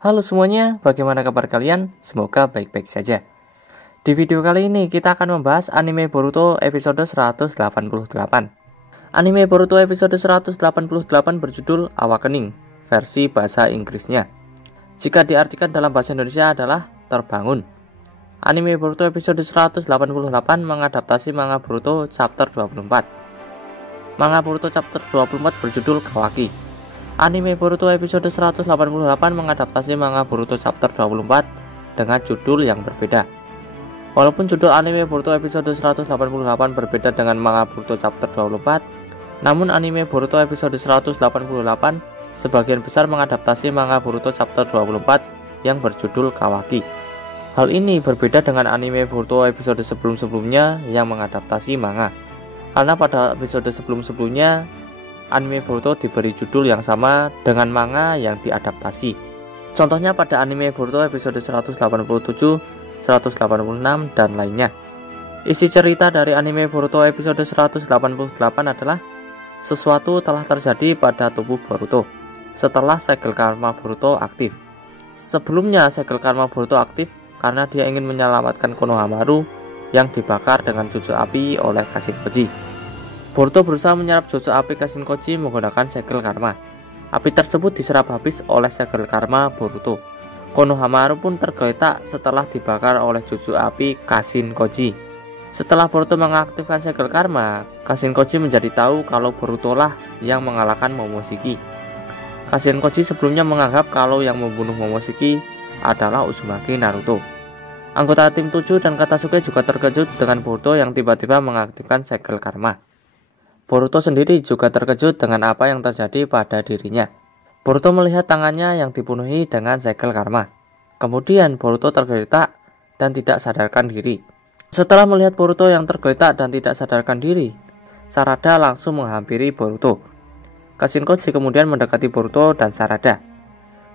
Halo semuanya, bagaimana kabar kalian? Semoga baik-baik saja. Di video kali ini kita akan membahas anime Boruto episode 188. Anime Boruto episode 188 berjudul Awakening, versi bahasa Inggrisnya. Jika diartikan dalam bahasa Indonesia adalah terbangun. Anime Boruto episode 188 mengadaptasi manga Boruto chapter 24. Manga Boruto chapter 24 berjudul Kawaki. Anime Boruto episode 188 mengadaptasi manga Boruto chapter 24 dengan judul yang berbeda. Walaupun judul anime Boruto episode 188 berbeda dengan manga Boruto chapter 24, namun anime Boruto episode 188 sebagian besar mengadaptasi manga Boruto chapter 24 yang berjudul Kawaki. Hal ini berbeda dengan anime Boruto episode sebelum-sebelumnya yang mengadaptasi manga. Karena pada episode sebelum-sebelumnya anime Boruto diberi judul yang sama dengan manga yang diadaptasi. Contohnya pada anime Boruto episode 187, 186, dan lainnya. Isi cerita dari anime Boruto episode 188 adalah sesuatu telah terjadi pada tubuh Boruto setelah segel karma Boruto aktif. Sebelumnya segel karma Boruto aktif karena dia ingin menyelamatkan Konohamaru yang dibakar dengan jutsu api oleh Kashinkoji. Boruto berusaha menyerap jutsu api Kashinkoji menggunakan segel karma. Api tersebut diserap habis oleh segel karma Boruto. Konohamaru pun tergeletak setelah dibakar oleh jutsu api Kashinkoji. Setelah Boruto mengaktifkan segel karma, Kashinkoji menjadi tahu kalau Boruto lah yang mengalahkan Momoshiki. Kashinkoji sebelumnya menganggap kalau yang membunuh Momoshiki adalah Uzumaki Naruto. Anggota tim 7 dan Katasuke juga terkejut dengan Boruto yang tiba-tiba mengaktifkan segel karma. Boruto sendiri juga terkejut dengan apa yang terjadi pada dirinya. Boruto melihat tangannya yang dipenuhi dengan segel karma. Kemudian Boruto tergeletak dan tidak sadarkan diri. Setelah melihat Boruto yang tergeletak dan tidak sadarkan diri, Sarada langsung menghampiri Boruto. Kashinkoji kemudian mendekati Boruto dan Sarada.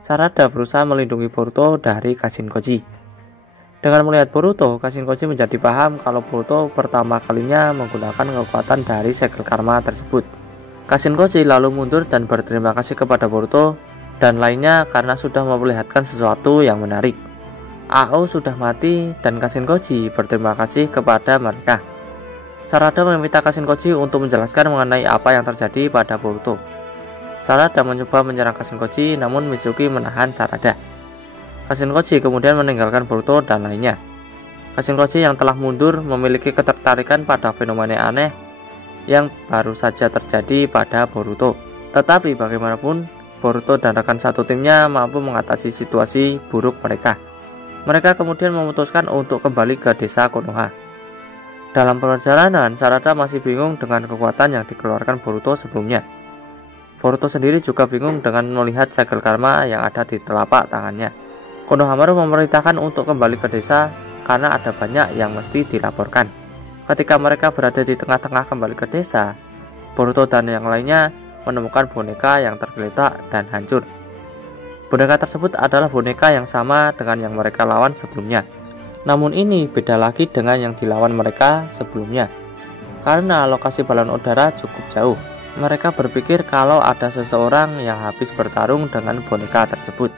Sarada berusaha melindungi Boruto dari Kashinkoji. Dengan melihat Boruto, Kashinkoji menjadi paham kalau Boruto pertama kalinya menggunakan kekuatan dari segel karma tersebut. Kashinkoji lalu mundur dan berterima kasih kepada Boruto dan lainnya karena sudah memperlihatkan sesuatu yang menarik. Ao sudah mati dan Kashinkoji berterima kasih kepada mereka. Sarada meminta Kashinkoji untuk menjelaskan mengenai apa yang terjadi pada Boruto. Sarada mencoba menyerang Kashinkoji, namun Mitsuki menahan Sarada. Kashinkoji kemudian meninggalkan Boruto dan lainnya. Kashinkoji yang telah mundur memiliki ketertarikan pada fenomena aneh yang baru saja terjadi pada Boruto. Tetapi bagaimanapun, Boruto dan rekan satu timnya mampu mengatasi situasi buruk mereka. Mereka kemudian memutuskan untuk kembali ke desa Konoha. Dalam perjalanan, Sarada masih bingung dengan kekuatan yang dikeluarkan Boruto sebelumnya. Boruto sendiri juga bingung dengan melihat segel karma yang ada di telapak tangannya. Konohamaru memerintahkan untuk kembali ke desa karena ada banyak yang mesti dilaporkan. Ketika mereka berada di tengah-tengah kembali ke desa, Boruto dan yang lainnya menemukan boneka yang tergeletak dan hancur. Boneka tersebut adalah boneka yang sama dengan yang mereka lawan sebelumnya. Namun ini beda lagi dengan yang dilawan mereka sebelumnya. Karena lokasi balon udara cukup jauh, mereka berpikir kalau ada seseorang yang habis bertarung dengan boneka tersebut.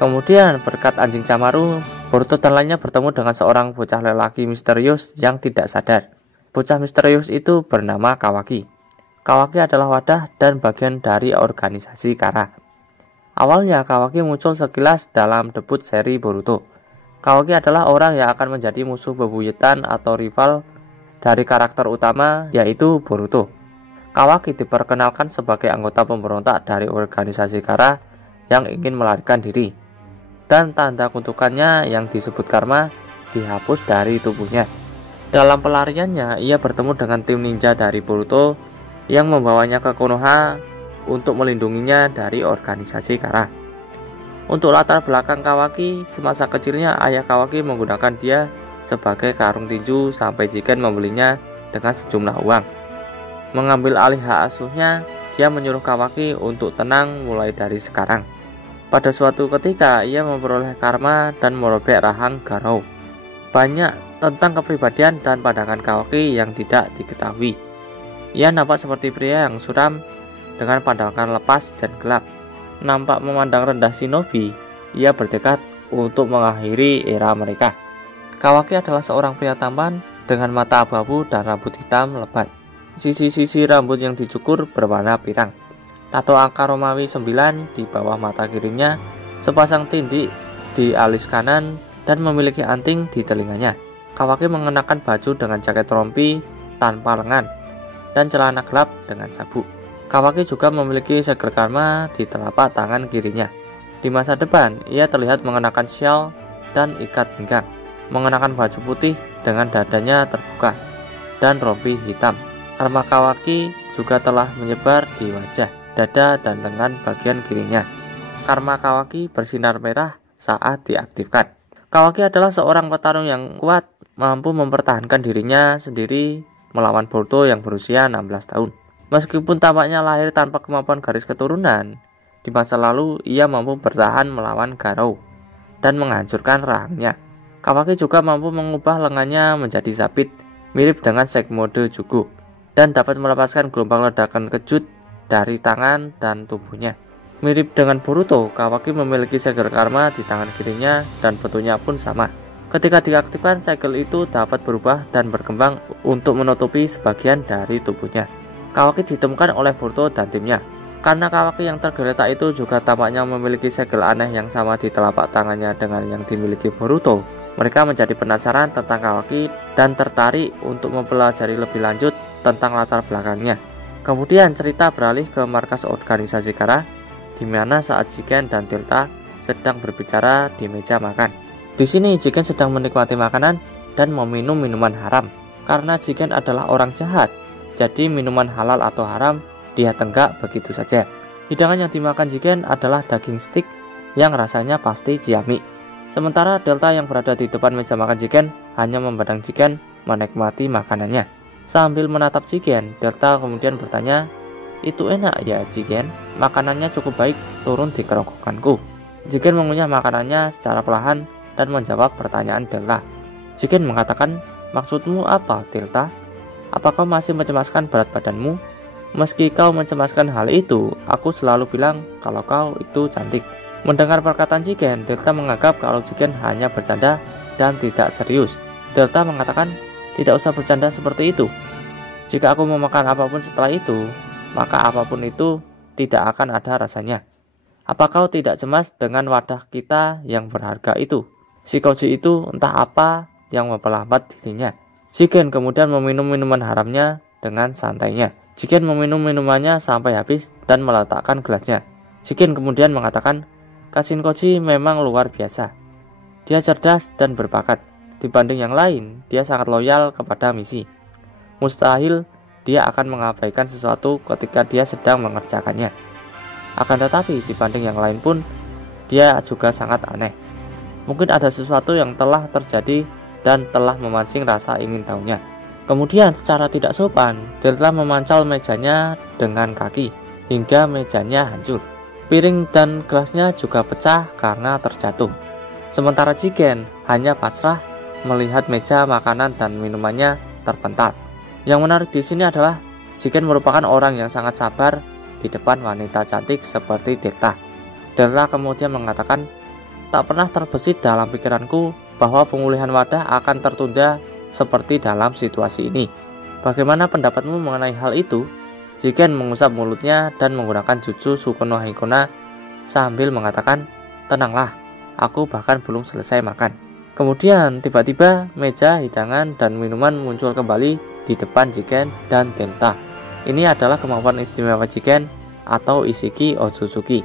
Kemudian berkat anjing Camaru, Boruto dan lainnya bertemu dengan seorang bocah lelaki misterius yang tidak sadar. Bocah misterius itu bernama Kawaki. Kawaki adalah wadah dan bagian dari organisasi Kara. Awalnya Kawaki muncul sekilas dalam debut seri Boruto. Kawaki adalah orang yang akan menjadi musuh bebuyutan atau rival dari karakter utama, yaitu Boruto. Kawaki diperkenalkan sebagai anggota pemberontak dari organisasi Kara yang ingin melarikan diri. Dan tanda kutukannya yang disebut karma dihapus dari tubuhnya. Dalam pelariannya, ia bertemu dengan tim ninja dari Boruto yang membawanya ke Konoha untuk melindunginya dari organisasi Kara. Untuk latar belakang Kawaki, semasa kecilnya ayah Kawaki menggunakan dia sebagai karung tinju sampai Jigen membelinya dengan sejumlah uang. Mengambil alih hak asuhnya, dia menyuruh Kawaki untuk tenang mulai dari sekarang. Pada suatu ketika, ia memperoleh karma dan merobek rahang Garou. Banyak tentang kepribadian dan pandangan Kawaki yang tidak diketahui. Ia nampak seperti pria yang suram dengan pandangan lepas dan gelap. Nampak memandang rendah shinobi ia bertekad untuk mengakhiri era mereka. Kawaki adalah seorang pria tampan dengan mata abu-abu dan rambut hitam lebat. Sisi-sisi rambut yang dicukur berwarna pirang. Tato angka Romawi 9 di bawah mata kirinya, sepasang tindik di alis kanan, dan memiliki anting di telinganya. Kawaki mengenakan baju dengan jaket rompi tanpa lengan dan celana gelap dengan sabuk. Kawaki juga memiliki segel karma di telapak tangan kirinya. Di masa depan, ia terlihat mengenakan syal dan ikat pinggang, mengenakan baju putih dengan dadanya terbuka, dan rompi hitam. Karma Kawaki juga telah menyebar di wajah, dada, dan lengan bagian kirinya. Karma Kawaki bersinar merah saat diaktifkan. Kawaki adalah seorang petarung yang kuat, mampu mempertahankan dirinya sendiri melawan Boruto yang berusia 16 tahun. Meskipun tampaknya lahir tanpa kemampuan garis keturunan, di masa lalu ia mampu bertahan melawan Garou dan menghancurkan rahangnya. Kawaki juga mampu mengubah lengannya menjadi sabit, mirip dengan Sekmode Jugo, dan dapat melepaskan gelombang ledakan kejut dari tangan dan tubuhnya. Mirip dengan Boruto, Kawaki memiliki segel karma di tangan kirinya dan bentuknya pun sama. Ketika diaktifkan, segel itu dapat berubah dan berkembang untuk menutupi sebagian dari tubuhnya. Kawaki ditemukan oleh Boruto dan timnya. Karena Kawaki yang tergeletak itu juga tampaknya memiliki segel aneh yang sama di telapak tangannya dengan yang dimiliki Boruto, mereka menjadi penasaran tentang Kawaki dan tertarik untuk mempelajari lebih lanjut tentang latar belakangnya. Kemudian cerita beralih ke markas organisasi Kara, di mana saat Jigen dan Delta sedang berbicara di meja makan. Di sini Jigen sedang menikmati makanan dan meminum minuman haram. Karena Jigen adalah orang jahat, jadi minuman halal atau haram dia tenggak begitu saja. Hidangan yang dimakan Jigen adalah daging stik yang rasanya pasti ciamik. Sementara Delta yang berada di depan meja makan Jigen hanya memandang Jigen menikmati makanannya. Sambil menatap Jigen, Delta kemudian bertanya, "Itu enak ya Jigen? Makanannya cukup baik, turun di kerongkonganku." Jigen mengunyah makanannya secara perlahan dan menjawab pertanyaan Delta. Jigen mengatakan, "Maksudmu apa, Delta? Apa kau masih mencemaskan berat badanmu? Meski kau mencemaskan hal itu, aku selalu bilang kalau kau itu cantik." Mendengar perkataan Jigen, Delta menganggap kalau Jigen hanya bercanda dan tidak serius. Delta mengatakan, "Tidak usah bercanda seperti itu. Jika aku memakan apapun setelah itu, maka apapun itu tidak akan ada rasanya. Apa kau tidak cemas dengan wadah kita yang berharga itu? Si Koji itu entah apa yang memperlambat dirinya." Jigen kemudian meminum minuman haramnya dengan santainya. Jigen meminum minumannya sampai habis dan meletakkan gelasnya. Jigen kemudian mengatakan, "Kashin Koji memang luar biasa. Dia cerdas dan berbakat. Dibanding yang lain, dia sangat loyal kepada misi. Mustahil dia akan mengabaikan sesuatu ketika dia sedang mengerjakannya. Akan tetapi, dibanding yang lain pun, dia juga sangat aneh. Mungkin ada sesuatu yang telah terjadi dan telah memancing rasa ingin tahunya." Kemudian secara tidak sopan, Delta memancal mejanya dengan kaki hingga mejanya hancur. Piring dan gelasnya juga pecah karena terjatuh. Sementara Jigen hanya pasrah melihat meja makanan dan minumannya terpental. Yang menarik di sini adalah Jigen merupakan orang yang sangat sabar di depan wanita cantik seperti Delta. Delta kemudian mengatakan, "Tak pernah terbesit dalam pikiranku bahwa pemulihan wadah akan tertunda seperti dalam situasi ini. Bagaimana pendapatmu mengenai hal itu?" Jigen mengusap mulutnya dan menggunakan jutsu Suko no Hikona sambil mengatakan, "Tenanglah, aku bahkan belum selesai makan." Kemudian tiba-tiba meja hidangan dan minuman muncul kembali di depan Jigen dan Delta. Ini adalah kemampuan istimewa Jigen atau Ishiki Otsutsuki.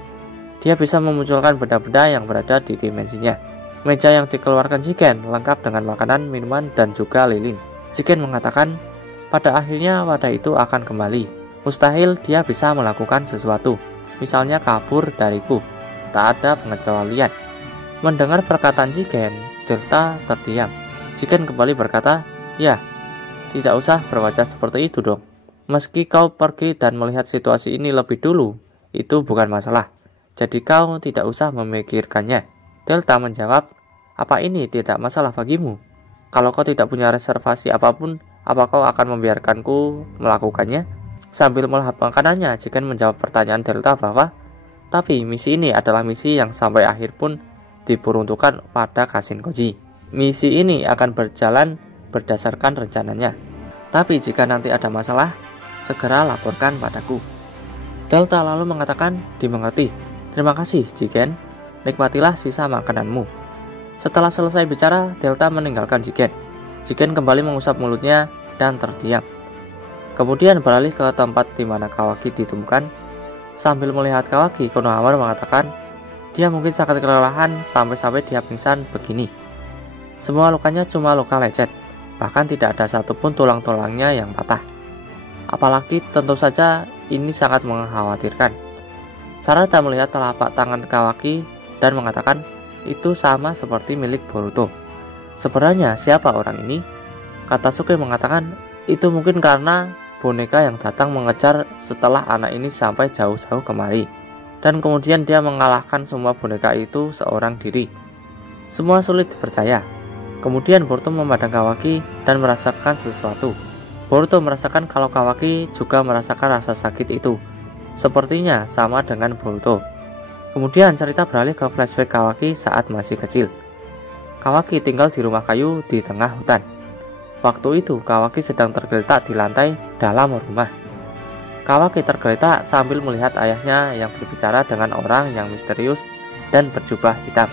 Dia bisa memunculkan benda-benda yang berada di dimensinya. Meja yang dikeluarkan Jigen lengkap dengan makanan, minuman, dan juga lilin. Jigen mengatakan, pada akhirnya wadah itu akan kembali. Mustahil dia bisa melakukan sesuatu, misalnya kabur dariku. Tak ada pengecualian. Mendengar perkataan Jigen, Delta terdiam. Jigen kembali berkata, "Ya, tidak usah berwajah seperti itu dong. Meski kau pergi dan melihat situasi ini lebih dulu, itu bukan masalah. Jadi kau tidak usah memikirkannya." Delta menjawab, "Apa ini tidak masalah bagimu? Kalau kau tidak punya reservasi apapun, apa kau akan membiarkanku melakukannya?" Sambil melahap makanannya, Jigen menjawab pertanyaan Delta bahwa, "Tapi misi ini adalah misi yang sampai akhir pun diperuntukkan pada Kashinkoji. Misi ini akan berjalan berdasarkan rencananya. Tapi jika nanti ada masalah, segera laporkan padaku. Delta lalu mengatakan dimengerti. Terima kasih, Jigen. Nikmatilah sisa makananmu. Setelah selesai bicara, Delta meninggalkan Jigen. Jigen kembali mengusap mulutnya dan terdiam. Kemudian beralih ke tempat di mana Kawaki ditemukan. Sambil melihat Kawaki, Konohamaru mengatakan dia mungkin sangat kelelahan sampai dia pingsan begini. Semua lukanya cuma luka lecet, bahkan tidak ada satupun tulang-tulangnya yang patah. Apalagi tentu saja ini sangat mengkhawatirkan. Sarada melihat telapak tangan Kawaki dan mengatakan itu sama seperti milik Boruto. Sebenarnya siapa orang ini? Kata Suke mengatakan itu mungkin karena boneka yang datang mengejar setelah anak ini sampai jauh-jauh kemari, dan kemudian dia mengalahkan semua boneka itu seorang diri. Semua sulit dipercaya. Kemudian Boruto memandang Kawaki dan merasakan sesuatu. Boruto merasakan kalau Kawaki juga merasakan rasa sakit itu. Sepertinya sama dengan Boruto. Kemudian cerita beralih ke flashback Kawaki saat masih kecil. Kawaki tinggal di rumah kayu di tengah hutan. Waktu itu Kawaki sedang tergeletak di lantai dalam rumah. Kawaki tergeletak sambil melihat ayahnya yang berbicara dengan orang yang misterius dan berjubah hitam.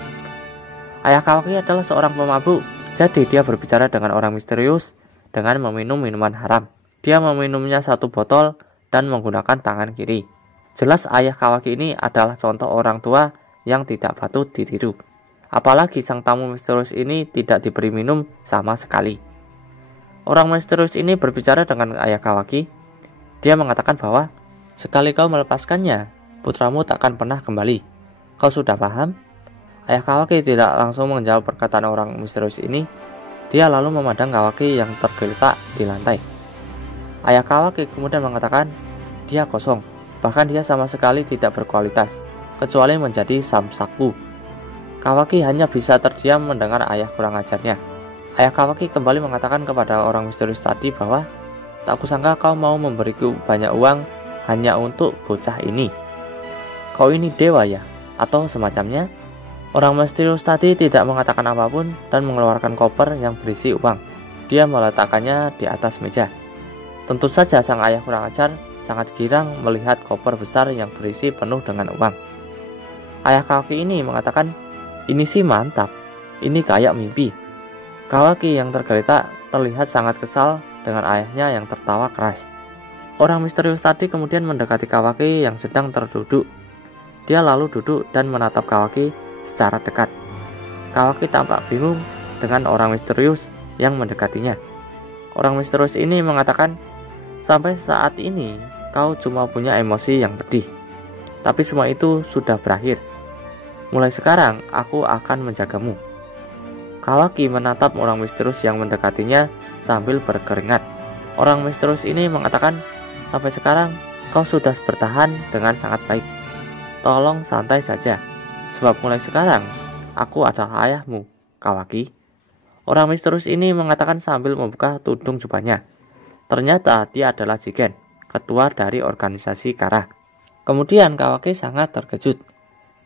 Ayah Kawaki adalah seorang pemabuk, jadi dia berbicara dengan orang misterius dengan meminum minuman haram. Dia meminumnya satu botol dan menggunakan tangan kiri. Jelas ayah Kawaki ini adalah contoh orang tua yang tidak patut ditiru. Apalagi sang tamu misterius ini tidak diberi minum sama sekali. Orang misterius ini berbicara dengan ayah Kawaki. Dia mengatakan bahwa sekali kau melepaskannya, putramu takkan pernah kembali. Kau sudah paham? Ayah Kawaki tidak langsung menjawab perkataan orang misterius ini. Dia lalu memandang Kawaki yang tergeletak di lantai. Ayah Kawaki kemudian mengatakan dia kosong. Bahkan dia sama sekali tidak berkualitas, kecuali menjadi samsaku. Kawaki hanya bisa terdiam mendengar ayah kurang ajarnya. Ayah Kawaki kembali mengatakan kepada orang misterius tadi bahwa tak kusangka kau mau memberiku banyak uang hanya untuk bocah ini. Kau ini dewa ya? Atau semacamnya? Orang misterius tadi tidak mengatakan apapun dan mengeluarkan koper yang berisi uang. Dia meletakkannya di atas meja. Tentu saja sang ayah kurang ajar sangat girang melihat koper besar yang berisi penuh dengan uang. Ayah Kawaki ini mengatakan, ini sih mantap, ini kayak mimpi. Kawaki yang tergeletak terlihat sangat kesal dengan ayahnya yang tertawa keras. Orang misterius tadi kemudian mendekati Kawaki yang sedang terduduk. Dia lalu duduk dan menatap Kawaki secara dekat. Kawaki tampak bingung dengan orang misterius yang mendekatinya. Orang misterius ini mengatakan, sampai saat ini kau cuma punya emosi yang pedih, tapi semua itu sudah berakhir. Mulai sekarang aku akan menjagamu. Kawaki menatap orang misterius yang mendekatinya sambil berkeringat. Orang misterius ini mengatakan, sampai sekarang kau sudah bertahan dengan sangat baik. Tolong santai saja, sebab mulai sekarang aku adalah ayahmu, Kawaki. Orang misterius ini mengatakan sambil membuka tudung jubahnya. Ternyata dia adalah Jigen, ketua dari organisasi Kara. Kemudian Kawaki sangat terkejut.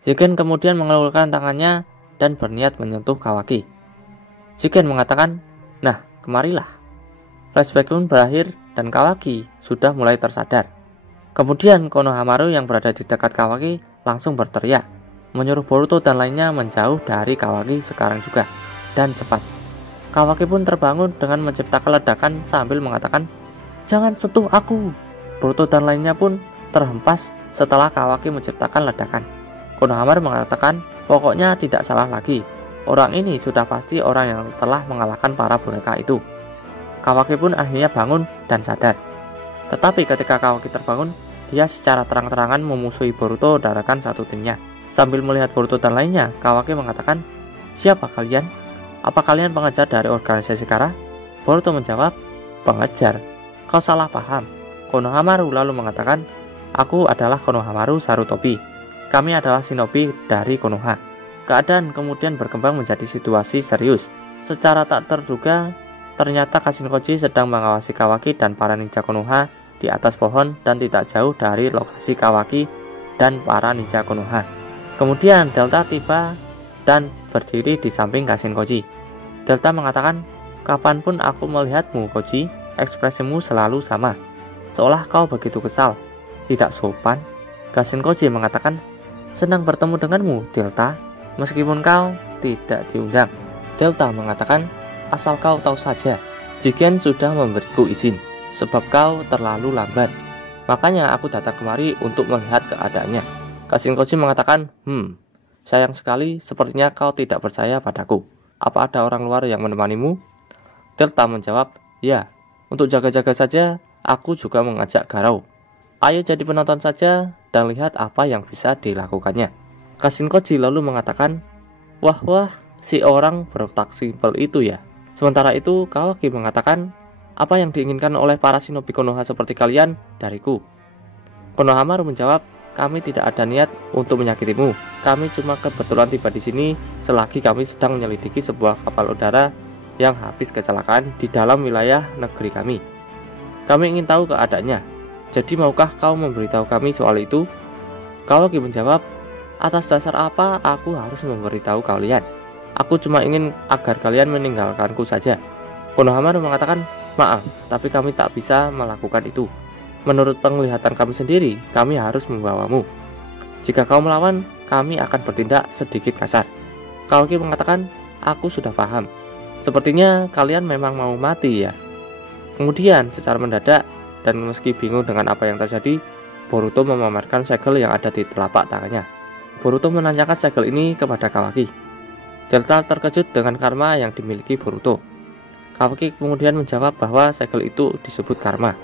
Jigen kemudian mengelulkan tangannya dan berniat menyentuh Kawaki. Jigen mengatakan, nah kemarilah. Flashback pun berakhir dan Kawaki sudah mulai tersadar. Kemudian Konohamaru yang berada di dekat Kawaki langsung berteriak, menyuruh Boruto dan lainnya menjauh dari Kawaki sekarang juga, dan cepat. Kawaki pun terbangun dengan menciptakan ledakan sambil mengatakan, jangan sentuh aku. Boruto dan lainnya pun terhempas setelah Kawaki menciptakan ledakan. Konohamaru mengatakan, pokoknya tidak salah lagi. Orang ini sudah pasti orang yang telah mengalahkan para boneka itu. Kawaki pun akhirnya bangun dan sadar. Tetapi ketika Kawaki terbangun, dia secara terang-terangan memusuhi Boruto dan rekan satu timnya. Sambil melihat Boruto dan lainnya, Kawaki mengatakan, siapa kalian? Apa kalian pengejar dari organisasi Kara? Boruto menjawab, pengejar. Kau salah paham. Konohamaru lalu mengatakan, aku adalah Konohamaru Sarutobi. Kami adalah shinobi dari Konoha. Keadaan kemudian berkembang menjadi situasi serius. Secara tak terduga, ternyata Kashinkoji sedang mengawasi Kawaki dan para ninja Konoha di atas pohon dan tidak jauh dari lokasi Kawaki dan para ninja Konoha. Kemudian Delta tiba dan berdiri di samping Kashin Koji. Delta mengatakan, kapanpun aku melihatmu Koji, ekspresimu selalu sama, seolah kau begitu kesal, tidak sopan. Kashin Koji mengatakan, senang bertemu denganmu Delta, meskipun kau tidak diundang. Delta mengatakan, asal kau tahu saja, Jigen sudah memberiku izin, sebab kau terlalu lambat. Makanya aku datang kemari untuk melihat keadaannya. Kashin Koji mengatakan, sayang sekali, sepertinya kau tidak percaya padaku. Apa ada orang luar yang menemanimu? Delta menjawab, ya, untuk jaga-jaga saja, aku juga mengajak Garou. Ayo jadi penonton saja dan lihat apa yang bisa dilakukannya. Kashin Koji lalu mengatakan, wah, si orang berotak simpel itu ya. Sementara itu, Kawaki mengatakan, apa yang diinginkan oleh para shinobi Konoha seperti kalian dariku? Konohamaru menjawab, kami tidak ada niat untuk menyakitimu. Kami cuma kebetulan tiba di sini selagi kami sedang menyelidiki sebuah kapal udara yang habis kecelakaan di dalam wilayah negeri kami. Kami ingin tahu keadaannya. Jadi maukah kau memberitahu kami soal itu? Kawaki menjawab, atas dasar apa aku harus memberitahu kalian? Aku cuma ingin agar kalian meninggalkanku saja. Konohamaru mengatakan, maaf, tapi kami tak bisa melakukan itu. Menurut penglihatan kami sendiri, kami harus membawamu. Jika kau melawan, kami akan bertindak sedikit kasar. Kawaki mengatakan, aku sudah paham. Sepertinya kalian memang mau mati ya. Kemudian secara mendadak, dan meski bingung dengan apa yang terjadi, Boruto memamerkan segel yang ada di telapak tangannya. Boruto menanyakan segel ini kepada Kawaki. Delta terkejut dengan karma yang dimiliki Boruto. Kawaki kemudian menjawab bahwa segel itu disebut karma.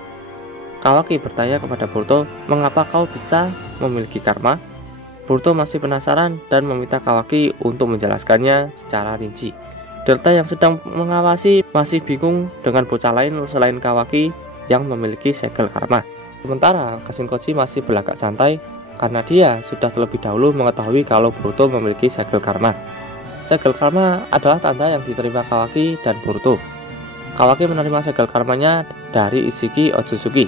Kawaki bertanya kepada Boruto, mengapa kau bisa memiliki karma? Boruto masih penasaran dan meminta Kawaki untuk menjelaskannya secara rinci. Delta yang sedang mengawasi masih bingung dengan bocah lain selain Kawaki yang memiliki segel karma. Sementara Kashin Koji masih berlagak santai karena dia sudah terlebih dahulu mengetahui kalau Boruto memiliki segel karma. Segel karma adalah tanda yang diterima Kawaki dan Boruto. Kawaki menerima segel karmanya dari Ishiki Otsutsuki,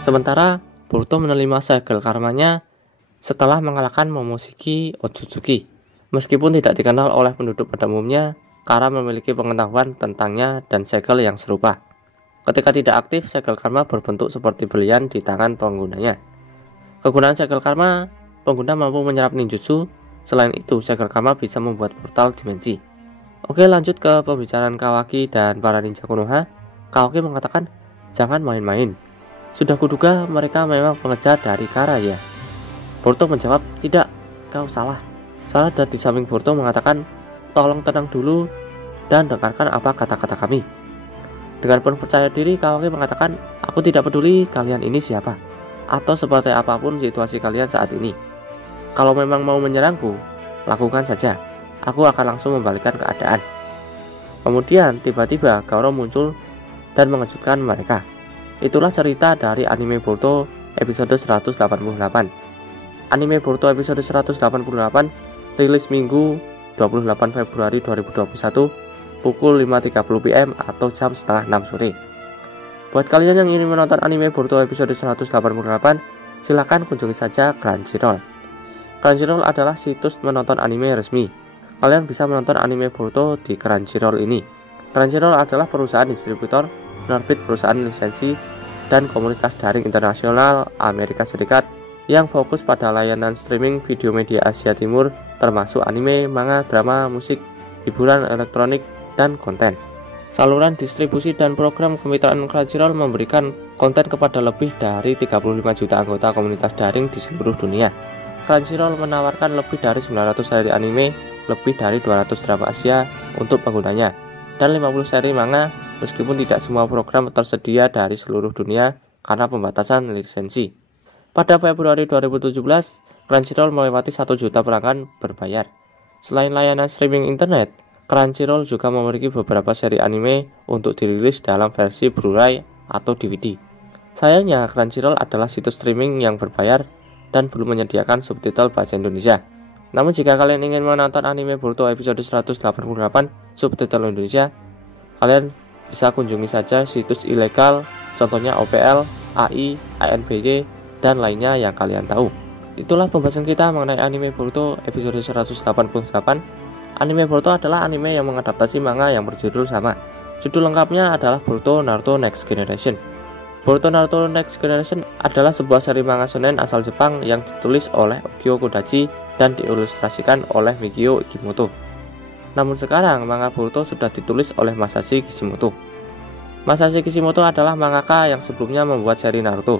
sementara Boruto menerima segel karmanya setelah mengalahkan Momoshiki Otsutsuki. Meskipun tidak dikenal oleh penduduk pada umumnya karena memiliki pengetahuan tentangnya dan segel yang serupa. Ketika tidak aktif, segel karma berbentuk seperti berlian di tangan penggunanya. Kegunaan segel karma, pengguna mampu menyerap ninjutsu. Selain itu, segel karma bisa membuat portal dimensi. Oke, lanjut ke pembicaraan Kawaki dan para ninja Konoha. Kawaki mengatakan, jangan main-main. Sudah kuduga mereka memang pengejar dari Kara ya. Boruto menjawab, tidak, kau salah. Sarada dari samping Boruto mengatakan, tolong tenang dulu dan dengarkan apa kata-kata kami. Dengan penuh percaya diri, Kawaki mengatakan, aku tidak peduli kalian ini siapa, atau seperti apapun situasi kalian saat ini. Kalau memang mau menyerangku, lakukan saja. Aku akan langsung membalikkan keadaan. Kemudian tiba-tiba Garou muncul dan mengejutkan mereka. Itulah cerita dari anime Boruto episode 188. Anime Boruto episode 188 rilis Minggu 28 Februari 2021 pukul 5.30 PM atau jam setengah 6 sore. Buat kalian yang ingin menonton anime Boruto episode 188, silakan kunjungi saja Crunchyroll. Crunchyroll adalah situs menonton anime resmi. Kalian bisa menonton anime Boruto di Crunchyroll ini. Crunchyroll adalah perusahaan distributor, penerbit perusahaan lisensi, dan komunitas daring internasional Amerika Serikat yang fokus pada layanan streaming video media Asia Timur termasuk anime, manga, drama, musik, hiburan elektronik, dan konten. Saluran distribusi dan program kemitraan Crunchyroll memberikan konten kepada lebih dari 35 juta anggota komunitas daring di seluruh dunia. Crunchyroll menawarkan lebih dari 900 seri anime, lebih dari 200 drama Asia untuk penggunanya, dan 50 seri manga, meskipun tidak semua program tersedia dari seluruh dunia karena pembatasan lisensi. Pada Februari 2017, Crunchyroll melewati 1 juta pelanggan berbayar. Selain layanan streaming internet, Crunchyroll juga memiliki beberapa seri anime untuk dirilis dalam versi Blu-ray atau DVD. Sayangnya, Crunchyroll adalah situs streaming yang berbayar dan belum menyediakan subtitle bahasa Indonesia. Namun jika kalian ingin menonton anime Boruto episode 188 subtitle Indonesia, kalian bisa kunjungi saja situs ilegal, contohnya OPL, AI, ANBY, dan lainnya yang kalian tahu. Itulah pembahasan kita mengenai anime Boruto episode 188. Anime Boruto adalah anime yang mengadaptasi manga yang berjudul sama. Judul lengkapnya adalah Boruto Naruto Next Generation. Boruto Naruto Next Generation adalah sebuah seri manga shonen asal Jepang yang ditulis oleh Ukyo Kodachi dan diilustrasikan oleh Mikio Ikimoto. Namun sekarang manga Boruto sudah ditulis oleh Masashi Kishimoto. Masashi Kishimoto adalah mangaka yang sebelumnya membuat seri Naruto.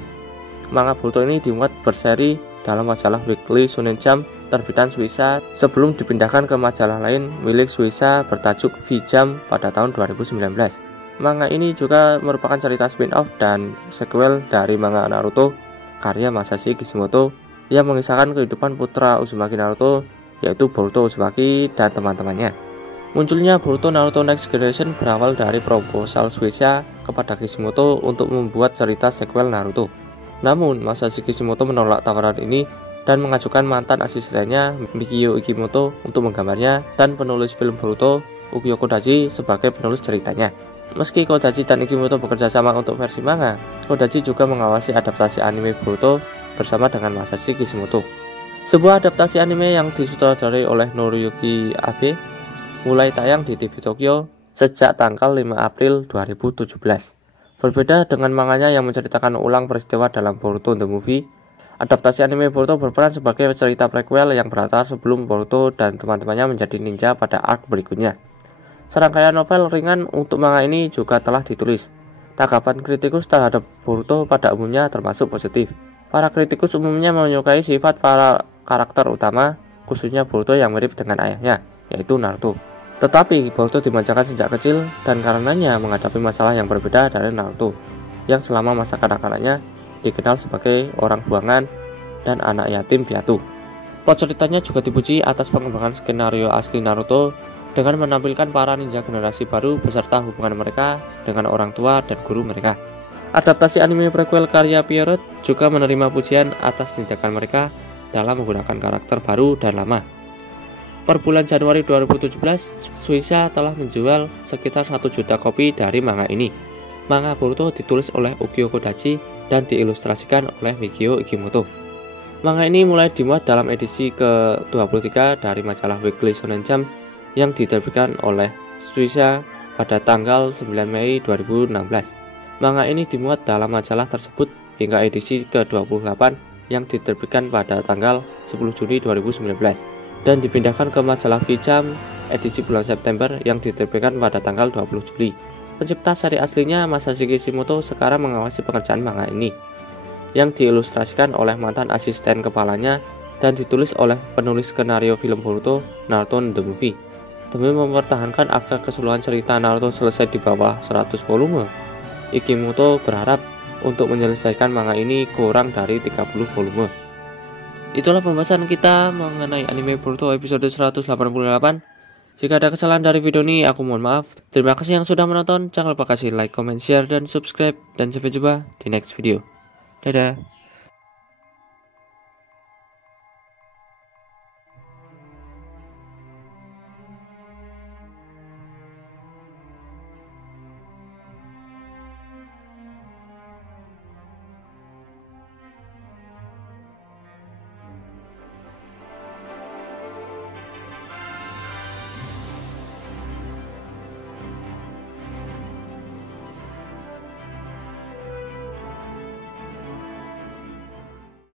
Manga Boruto ini dimuat berseri dalam majalah Weekly Shonen Jump terbitan Shueisha sebelum dipindahkan ke majalah lain milik Shueisha bertajuk V-Jump pada tahun 2019. Manga ini juga merupakan cerita spin-off dan sequel dari manga Naruto karya Masashi Kishimoto yang mengisahkan kehidupan putra Uzumaki Naruto yaitu Boruto Uzumaki dan teman-temannya. Munculnya Boruto Naruto Next Generation berawal dari proposal Shueisha kepada Kishimoto untuk membuat cerita sequel Naruto. Namun Masashi Kishimoto menolak tawaran ini dan mengajukan mantan asistennya Mikio Ikimoto untuk menggambarnya dan penulis film Boruto Ukyo Kodachi sebagai penulis ceritanya. Meski Kodachi dan Ikimoto bekerja sama untuk versi manga, Kodachi juga mengawasi adaptasi anime Boruto bersama dengan Masashi Kishimoto. Sebuah adaptasi anime yang disutradarai oleh Noriyuki Abe mulai tayang di TV Tokyo sejak tanggal 5 April 2017. Berbeda dengan manganya yang menceritakan ulang peristiwa dalam Boruto The Movie, adaptasi anime Boruto berperan sebagai cerita prequel yang berlatar sebelum Boruto dan teman-temannya menjadi ninja pada arc berikutnya. Serangkaian novel ringan untuk manga ini juga telah ditulis. Tanggapan kritikus terhadap Boruto pada umumnya termasuk positif. Para kritikus umumnya menyukai sifat para karakter utama, khususnya Boruto yang mirip dengan ayahnya, yaitu Naruto. Tetapi Boruto dimanjakan sejak kecil dan karenanya menghadapi masalah yang berbeda dari Naruto, yang selama masa kanak-kanaknya dikenal sebagai orang buangan dan anak yatim piatu. Plot ceritanya juga dipuji atas pengembangan skenario asli Naruto dengan menampilkan para ninja generasi baru beserta hubungan mereka dengan orang tua dan guru mereka. Adaptasi anime prequel karya Pierrot juga menerima pujian atas tindakan mereka dalam menggunakan karakter baru dan lama. Per bulan Januari 2017, Shueisha telah menjual sekitar 1 juta kopi dari manga ini. Manga Boruto ditulis oleh Ukyo Kodachi dan diilustrasikan oleh Mikio Ikimoto. Manga ini mulai dimuat dalam edisi ke-23 dari majalah Weekly Shonen Jump yang diterbitkan oleh Shueisha pada tanggal 9 Mei 2016. Manga ini dimuat dalam majalah tersebut hingga edisi ke-28 yang diterbitkan pada tanggal 10 Juni 2019 dan dipindahkan ke majalah V-Jump edisi bulan September yang diterbitkan pada tanggal 20 Juli. Pencipta seri aslinya Masashi Kishimoto sekarang mengawasi pekerjaan manga ini yang diilustrasikan oleh mantan asisten kepalanya dan ditulis oleh penulis skenario film Boruto Naruto The Movie. Demi mempertahankan agar keseluruhan cerita Naruto selesai di bawah 100 volume, Ikimoto berharap untuk menyelesaikan manga ini kurang dari 30 volume. Itulah pembahasan kita mengenai anime Boruto episode 188. Jika ada kesalahan dari video ini, aku mohon maaf. Terima kasih yang sudah menonton. Jangan lupa kasih like, comment, share, dan subscribe. Dan sampai jumpa di next video. Dadah.